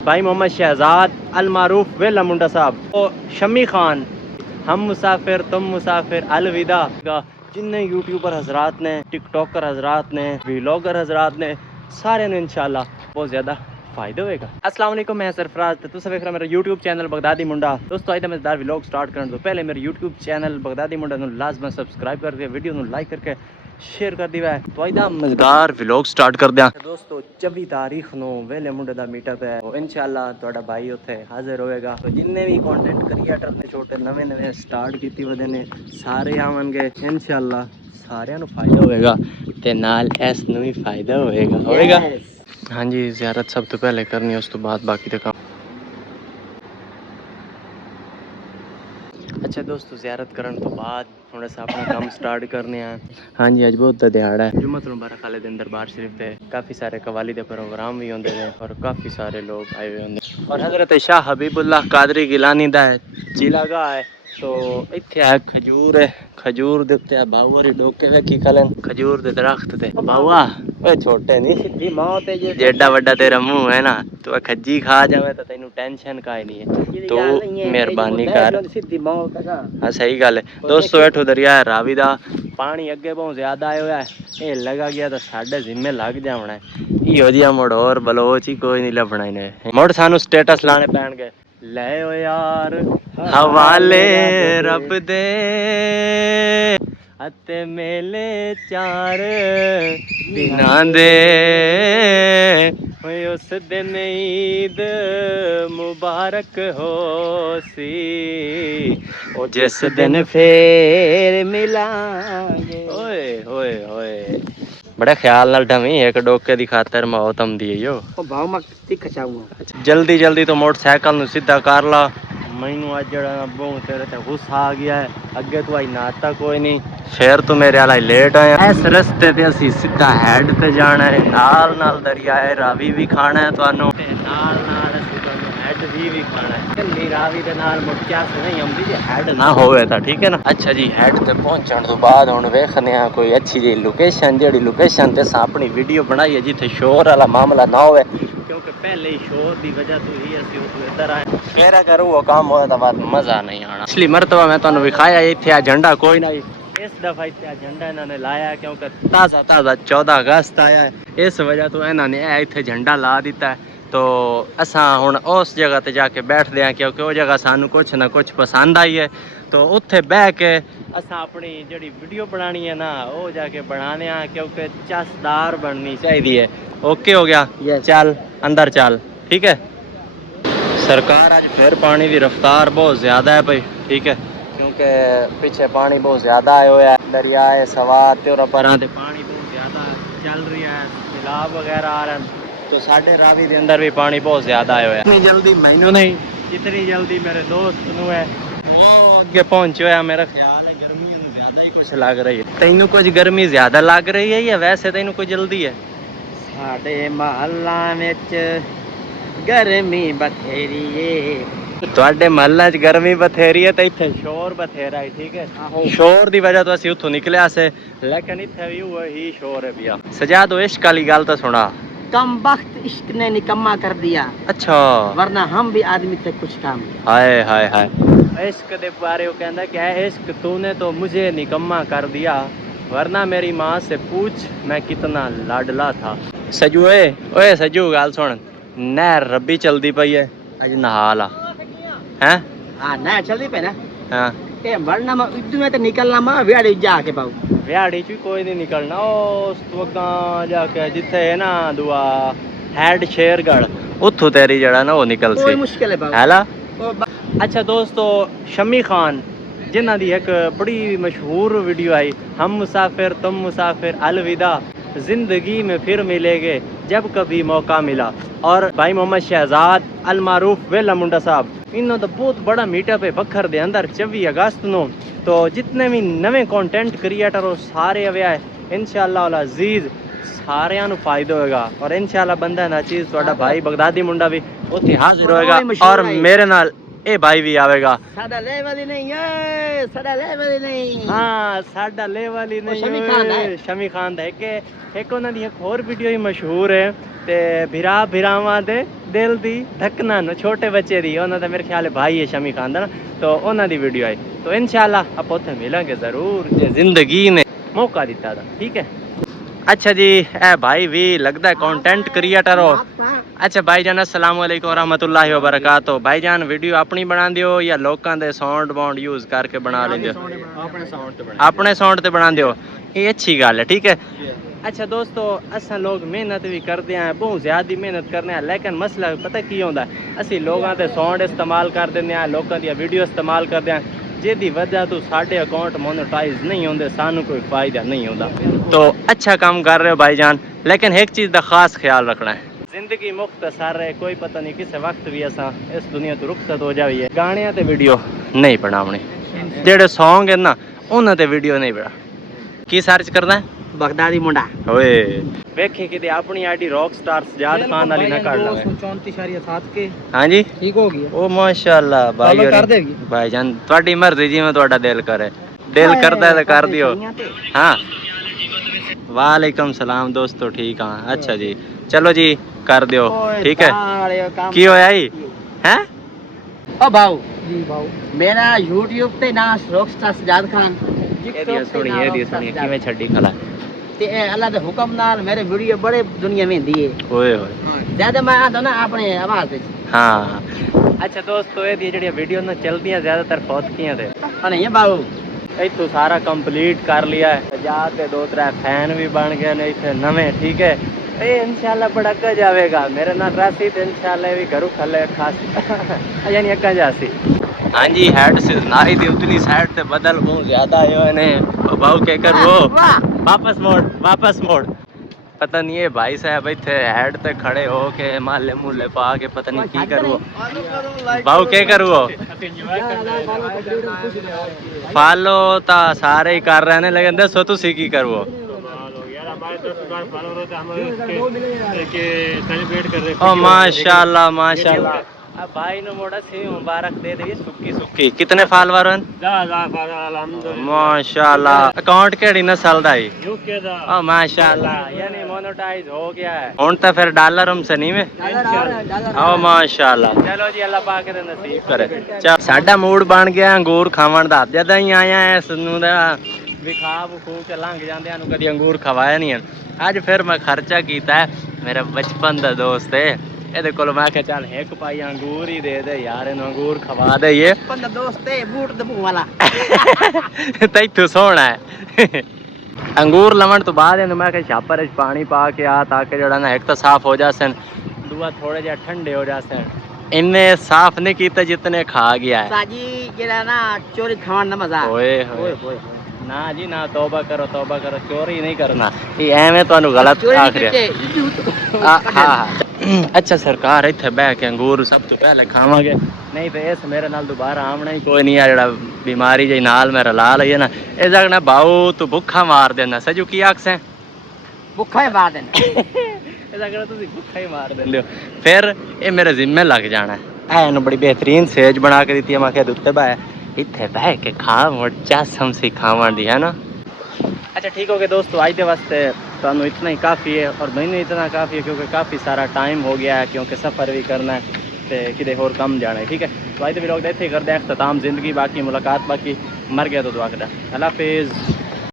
भाई मोहम्मद शहजाद अल मारूफ वेला मुंडा साहब और शमी खान हम मुसाफिर तुम मुसाफिर अलविदा का जिन्ने यूट्यूबर हजरात ने टिकटॉकर हजरात ने व्लॉगर हजरात ने सारे ने इंशाल्लाह बहुत ज़्यादा फायदा होएगा। अस्सलाम वालेकुम, मैं सरफराज तो तुम वेख रहे मेरा यूट्यूब चैनल बगदादी मुंडा। दोस्तों आज मजेदार व्लॉग स्टार्ट करने तो पहले मेरे यूट्यूब चैनल बगदादी मुंडा लाजमन सब्सक्राइब करके वीडियो ਨੂੰ लाइक करके शेयर कर दिया है। तो आज मजेदार व्लॉग स्टार्ट कर दिया दोस्तों। 24 तारीख ਨੂੰ वेले मुंडे ਦਾ ਮੀਟਅਪ ਹੈ ਉਹ ਇਨਸ਼ਾਅੱਲਾ ਤੁਹਾਡਾ ਭਾਈ ਉੱਥੇ ਹਾਜ਼ਰ ਹੋਏਗਾ। तो जिन्ने भी कंटेंट क्रिएटर ने छोटे नवे स्टार्ट ਕੀਤੀ ਵਦੇ ਨੇ ਸਾਰੇ ਆਵਣਗੇ ਇਨਸ਼ਾਅੱਲਾ। ਸਾਰਿਆਂ ਨੂੰ ਫਾਇਦਾ ਹੋਏਗਾ ਤੇ ਨਾਲ ਇਸ ਨੂੰ ਵੀ ਫਾਇਦਾ ਹੋਏਗਾ। हाँ जी, ज़ियारत सब तो पहले करनी है, उस तो बाद बाकी का काम। अच्छा दोस्तों, ज़ियारत करने तो बाद थोड़ा सा अपना काम स्टार्ट करने हैं। हाँ जी, अज बहुत दिहाड़ा है जुम्मतुल मुबारक वाले दिन दरबार शरीफ पे काफ़ी सारे कवाली के प्रोग्राम भी होंगे हैं और काफ़ी सारे लोग आए हुए होंगे और हज़रत शाह हबीबुल्लाह कादरी गिलानी दा जिला गा है। तो इत्थे है खजूर है, खजूर दे उत्ते बाऊ होरी डोके वेखी खलन खजूर दे दरख्त ते बाऊआ ओए छोटे नहीं सीधी मौत है जे जेडा वड्डा तेरा मुंह है ना तो खज्जी खा जावे तो तैनू टेंशन काई नहीं है। तो मेहरबानी कर सीधी मौत है। हां सही गल है दोस्तों। हेठो दरिया है रावी दा पानी अगे बहुत ज्यादा आया हुआ है। ये लगा गया तो साडे जिम्मे लग जावना है। इहो जिहा मुड़ और बलोच ही कोई नहीं लभना इने मुड़ सानू स्टेटस लाने पैणगे ले ओ यार हवाले रब दे अते मेले चार दिना दे उस दिन ईद मुबारक हो सी ओ जिस दिन फिर मिलांगे। ओए ओए ओए बड़े ख्याल नाल ढमी एक डोके दी खातर मौत आंदी है यो भाव मैं तीख चाहूंगा। जल्दी जल्दी तो मोटरसाइकिल नु सीधा कर ला। मैनू अज जड़ा बहुत तेरे ते गुस्सा आ गया है। अगे तो आई नाता कोई नहीं फिर तो मेरे वाला लेट आया। इस रस्ते ते असी सीधा हेड ते जाना है। नाल नाल दरिया है रावी भी खाना है तुहानू ते नाल नाल असी तुहानू हेड भी खाना है। कल्ली रावी दे नाल मुक्या से नहीं आंदी जे हेड ना होवे ता ठीक है ना। अच्छा जी, हेड ते पहुंचण तो बाद हुण वेखने आ कोई अच्छी जी लोकेशन जेड़ी लोकेशन ते असां अपनी वीडियो बनाई है जिथे शोर वाला मामला ना होवे क्योंकि पहले ही शोर की वजह तो ही असी इधर आए। फिर अगर वो काम होया तो बाद मजा नहीं आना। पिछली मरतबा मैं तुहानू विखाया इत्थे झंडा कोई नहीं। इस दफा इत्थे झंडा इन्होंने लाया क्योंकि ताज़ा 14 अगस्त आया है। इस वजह तो इन्होंने इत्थे झंडा ला दिता है। तो असां हुण उस जगह ते जाके बैठदे हैं क्योंकि वो जगह सानू कुछ ना कुछ पसंद आई है। तो उत्थे बह के असां अपनी जिहड़ी वीडियो बनानी है ना वो जाके बनाने हैं क्योंकि चसदार बननी चाहिए है। ओके हो गया yes. चल अंदर चल ठीक है। सरकार आज फिर पानी की रफ्तार बहुत ज़्यादा है भाई ठीक है क्योंकि पीछे पानी बहुत ज़्यादा आया हुआ है। दरियाए सवात और परां ते पानी बहुत ज़्यादा चल रही है सैलाब वगैरह आ रहे हैं। तो साढ़े रावी के अंदर भी पानी बहुत ज़्यादा आया हुआ है। इतनी जल्दी मैनू नहीं जितनी जल्दी मेरे दोस्त नू है वो अगे पहुँचे हुआ। मेरा ख्याल है गर्मी ज़्यादा ही कुछ लग रही है। तैनू कुछ गर्मी ज़्यादा लग रही है या वैसे तैनू कोई जल्दी है? साढ़े महल्ला विच गर्मी बथेरी है। तुहाडे महल्ले च गर्मी बथेरी है तो इत्थे शोर बथेरा है ठीक है। शोर की वजह तो असीं उत्थों निकले से लेकिन इत्थे भी वही शोर है भैया। सजा दो इश्क वाली गल तो सुना। कम वक्त इश्क ने निकम्मा कर दिया। अच्छा वरना हम भी आदमी थे कुछ काम। हाय हाय हाय इश्क दे बारे वो कहंदा क्या है इश्क तूने तो मुझे निकम्मा कर दिया वरना मेरी माँ से पूछ मैं कितना लाडला था। सजू ओए सजू गल सुन नहर रब्बी चलती पई है अज नहा ला हैं। हां नहर चलती पे ना। हां ते वरना मैं इदू में तो निकलना मैं व्याड़ी जाके पाऊ व्याड़ी च कोई नहीं निकलना उस वक्ता जाके जिथे है ना दुआ हेड शेरगढ़ उथों तेरी जड़ा ना वो निकल सी कोई मुश्किल है हैला। अच्छा दोस्तों, शमी खान जिन्हां दी एक बड़ी मशहूर वीडियो आई हम मुसाफिर तुम मुसाफिर अलविदा जिंदगी में फिर मिलेंगे जब कभी मौका मिला और भाई मोहम्मद शहजाद अल मारूफ वेला मुंडा साहब इन्हों तो बहुत बड़ा मीटअप है बखर दे अंदर 24 अगस्त नू। तो जितने भी नवे कंटेंट क्रिएटर हो सारे आवे है इंशाअल्लाह अजीज सारियां नू फायदा होएगा और इंशाअल्लाह बंदा ना चीज तुहाडा भाई बगदादी मुंडा भी उत्थे हाजिर होएगा और मेरे नाल ਇਹ ਭਾਈ ਵੀ ਆਵੇਗਾ। ਸਾਡਾ ਲੈਵਲ ਹੀ ਨਹੀਂ ਏ, ਸਾਡਾ ਲੈਵਲ ਹੀ ਨਹੀਂ। ਹਾਂ ਸਾਡਾ ਲੈਵਲ ਹੀ ਨਹੀਂ। ਸ਼ਮੀ ਖਾਨ ਦਾ ਇੱਕ ਉਹਨਾਂ ਦੀ ਇੱਕ ਹੋਰ ਵੀਡੀਓ ਹੀ ਮਸ਼ਹੂਰ ਹੈ ਤੇ ਭਰਾਵਾਂ ਦੇ ਦਿਲ ਦੀ ਧੜਕਨ ਛੋਟੇ ਬੱਚੇ ਦੀ, ਉਹਨਾਂ ਦਾ ਮੇਰੇ ਖਿਆਲ ਹੈ ਭਾਈ ਹੈ ਸ਼ਮੀ ਖਾਨ ਦਾ ਨਾ, तो ਉਹਨਾਂ ਦੀ ਵੀਡੀਓ ਆਈ। तो इंशाल्लाह आप ਉੱਥੇ ਮਿਲਾਂਗੇ ਜ਼ਰੂਰ ਜੇ ਜ਼ਿੰਦਗੀ ਨੇ ਮੌਕਾ ਦਿੱਤਾ ਤਾਂ ਠੀਕ ਹੈ। अच्छा जी ए भाई भी लगता है कंटेंट क्रिएटर हो। अच्छा भाईजान अस्सलाम वालेकुम रहमतुल्लाहि व बरकातहू। भाईजान वीडियो अपनी बना दियो या लोकां दे साउंड बाउंड यूज करके बना लेंदे हो? अपने साउंड ते बना दियो, ये अच्छी गल है ठीक है। अच्छा दोस्तों असा लोग मेहनत भी करते हैं, बहुत ज़्यादा मेहनत करने हैं, लेकिन मसला पता की होंदा है, असी लोगों के साउंड इस्तेमाल कर देंगे हैं, लोगों दी वीडियो इस्तेमाल करते हैं, जिसकी वजह तो साढ़े अकाउंट मोनेटाइज नहीं होंगे, सानू कोई फायदा नहीं होता। तो अच्छा काम कर रहे हो भाईजान, लेकिन एक चीज़ का खास ख्याल रखना है, जिंदगी मुख्तसर है, कोई पता नहीं किस वक्त भी असा इस दुनिया तो रुखसत हो जाए। गाने ते वीडियो नहीं बनावनी, जेडे सॉन्ग है ना उन्होंने ते वीडियो नहीं बना। की सर्च करना है बगदादी मुंडा ओए वेखे कि अपनी ID rock star Sajjad Khan वाली ना कर लवे। 34.7 के हां जी ठीक हो गई। ओ माशाल्लाह भाई कर देगी भाईजान, ਤੁਹਾਡੀ मर्जी जिवें ਤੁਹਾਡਾ दिल करे, दिल करदा है तो कर दियो। हां वालेकुम सलाम दोस्तों, ठीक हां अच्छा जी चलो जी कर दियो ठीक है। की होया ही हैं ओ भाऊ जी भाऊ मेरा YouTube ਤੇ ਨਾਮ ਰੌਕਸਟਾਰ ਸਜਾਦ ਖਾਨ। ਇਹਦੀ ਸੁਣੀ ਕਿਵੇਂ ਛੱਡੀ ਖਲਾ ਤੇ ਅੱਲਾਹ ਦੇ ਹੁਕਮ ਨਾਲ ਮੇਰੇ ਵੀਡੀਓ ਬੜੇ ਦੁਨੀਆ में ਹੁੰਦੀ ਹੈ। ਓਏ ਹੋਏ ਜ਼ਿਆਦਾ ਮੈਂ ਆਂਦਾ ਨਾ ਆਪਣੇ ਆਵਾਜ਼ ਵਿੱਚ। ਹਾਂ ਅੱਛਾ ਦੋਸਤੋ ਇਹਦੀ ਜਿਹੜੀਆਂ ਵੀਡੀਓ ਨਾ ਚਲਦੀਆਂ ਜ਼ਿਆਦਾਤਰ ਫੌਤਕੀਆਂ ਤੇ ਨਹੀਂ ਬਾਬੂ ਇੱਥੋਂ ਸਾਰਾ ਕੰਪਲੀਟ ਕਰ ਲਿਆ ਹੈ, ਜਾ ਕੇ 2-3 ਫੈਨ ਵੀ ਬਣ ਗਏ ਨੇ ਇੱਥੇ ਨਵੇਂ ਠੀਕ ਹੈ। ਇਹ ਇਨਸ਼ਾਅੱਲਾ ਬੜਾ ਅੱਗਾ ਜਾਵੇਗਾ ਮੇਰੇ ਨਾਲ ਰਾਸੀ ਤੇ ਇਨਸ਼ਾਅੱਲਾ ਇਹ ਵੀ ਘਰੋਂ ਖੱਲੇ ਖਾਸ ਯਾਨੀ ਅੱਗਾ ਜਾਸੀ। हाँ जी हेड से नाई दी उतनी साइड से बदल बहुत ज्यादा आयो ने बाबू के कर वो वापस मोड़ पता नहीं है भाई साहब इतने हेड ते खड़े हो के माले मुले पा के पता नहीं की करो बाबू के करो फॉलो ता सारे ही कर रहे हैं लेकिन दसो तुसी की करो ओ माशाल्लाह माशाल्लाह भाई ने मोड़ा से मुबारक दे दे सुक्की सुक्की। कितने फॉलोवर हैं माशाल्लाह? अकाउंट केड़ी नस्ल दा है? ओ माशाल्लाह यानी मोनेटाइज हो गया है हुन तो फिर डॉलर हमसे नहीं में ओ माशाल्लाह। चलो जी अल्लाह पाक दे नसीब करे। चल साडा मूड बन गया अंगूर खावन दा, जद ही आया है सनु दा विखा विखू के लंघ जांदे नु कदी अंगूर खवाया नहीं है। अज फिर मैं खर्चा कीता है, मेरा बचपन दा दोस्त है ਇਹਦੇ ਕੋਲ ਮੈਂ ਕਿਹਾ ਚੱਲ ਇੱਕ ਪਾਈ ਅੰਗੂਰ ਹੀ ਦੇ ਦੇ ਯਾਰ, ਇਹਨੂੰ ਅੰਗੂਰ ਖਵਾ ਦੇਈਏ। ਪੰਦਾ ਦੋਸਤ ਹੈ ਬੂਟ ਦਬੂ ਵਾਲਾ ਤੈਥੋਂ ਸੋਹਣਾ ਹੈ। ਅੰਗੂਰ ਲਵਣ ਤੋਂ ਬਾਅਦ ਇਹਨੂੰ ਮੈਂ ਕਿਹਾ ਛਾਪਰ ਵਿੱਚ ਪਾਣੀ ਪਾ ਕੇ ਆ ਤਾਂ ਕਿ ਜਿਹੜਾ ਨਾ ਇੱਕ ਤਾਂ ਸਾਫ਼ ਹੋ ਜਾਸਨ, ਦੂਆ ਥੋੜੇ ਜਿਹਾ ਠੰਡੇ ਹੋ ਜਾਸਨ। ਇਹਨੇ ਸਾਫ਼ ਨਹੀਂ ਕੀਤਾ ਜਿਤਨੇ ਖਾ ਗਿਆ ਹੈ ਸਾਜੀ ਜਿਹੜਾ ਨਾ ਚੋਰੀ ਖਾਣ ਦਾ ਮਜ਼ਾ। ਓਏ ਹੋਏ ना जी ना तौबा करो चोरी नहीं करना, ये एवें तुहानू गलत आख रहा। अच्छा सरकार इत्थे बह के अंगूर सब तो पहले खावांगे, नहीं तो इस मेरे नाल दोबारा आमना ही कोई नहीं है। जेड़ा बीमारी जी नाल मेरा ला लईए ना इस जगह बाऊ तू भुखा मार देना सजू की आखसे भुखा ही मार देना इस जगह तुसी भुखा ही मार देंदे हो, फिर ये मेरे जिम्मे लग जाना है। इन्हू बड़ी बेहतरीन सेज बना के दी है, मैं क्या उत्ते बह इत्थे बह के खा मुझा समसी खावन दी है ना। अच्छा ठीक हो गया दोस्तों, आज के वास्ते तुहानू इतना ही काफ़ी है और मैनू इतना काफ़ी है क्योंकि काफ़ी सारा टाइम हो गया है, क्योंकि सफ़र भी करना है तो किते होर कम जाना है ठीक है। तो आज के व्लॉग इत्थे करते हैं अख्ताम, जिंदगी बाकी मुलाकात बाकी, मर गया तो दुआ करा। अल्लाह हाफिज़।